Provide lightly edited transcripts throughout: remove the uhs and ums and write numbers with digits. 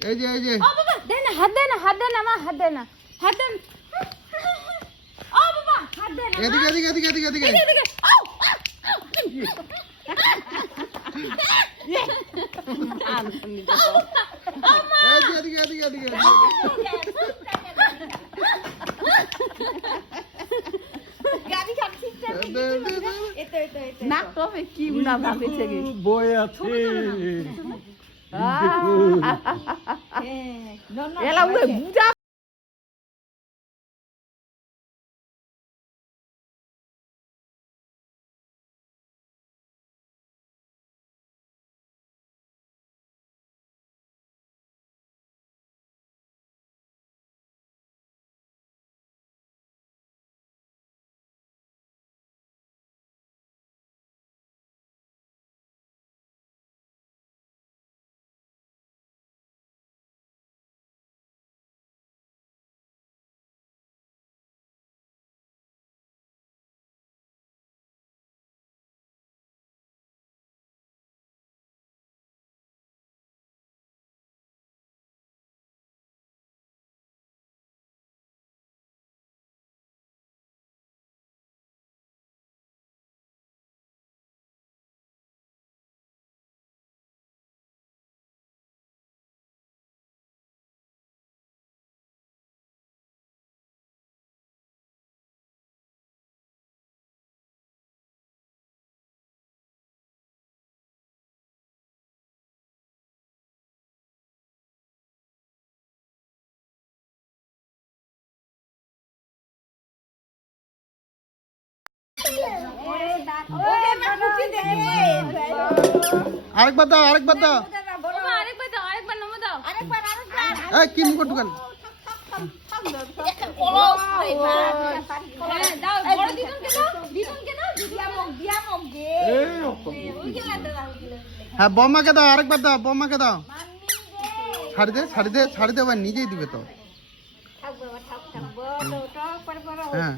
এই যে এই যে ও বাবা দে না হাত দে না আমার হাত দে না ও বাবা হাত দে না এদিকে এদিকে এদিকে এদিকে এদিকে এদিকে এদিকে এদিকে এদিকে গাড়ি খাচ্ছিস নাক তো কি না ভাবেছে কি বই আছে এলা উড়ে বুড়া আরেকবার দাও আরেকবার দাও আরেকবার নমো দাও এই কি মুখ ঢুকাল দাও বড় দিদুনকে দাও দিয়া মুখ দে হ্যাঁ বম্মাকে দাও আরেকবার দাও বম্মাকে দাও ছাড়ি দে ভাই নিজেই দিবে তো হ্যাঁ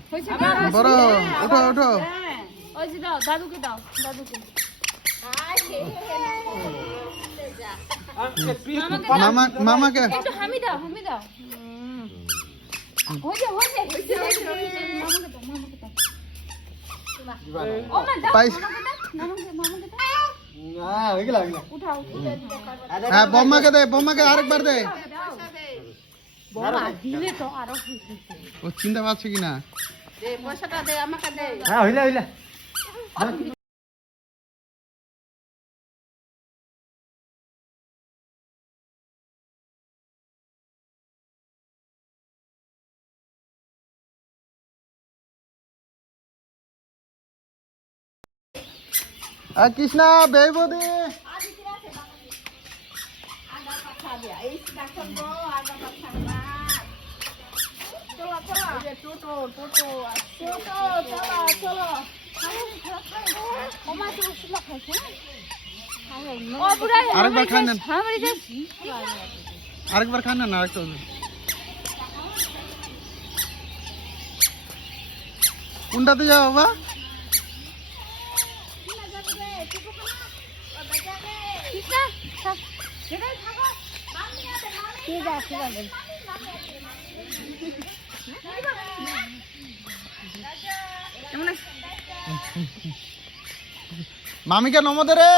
বড় ওঠো ওঠো ওই যে দাও দাদুকে মামাকে একটু হামি দাও হইছে মামাকে দাও ও মা দাও মামাকে দাও উঠাও হ্যাঁ বম্মাকে আরেকবার দে বাবা দিলে তো আরো ও চিন্তা পাচ্ছে কিনা দে পয়সাটা দে আমাকে দে হ্যাঁ হইলা কৃষ্ণা বেইব দে আরেকবার খান নেন আরেকটা কোনটাতে যাও বাবা মামিকে নমদে রে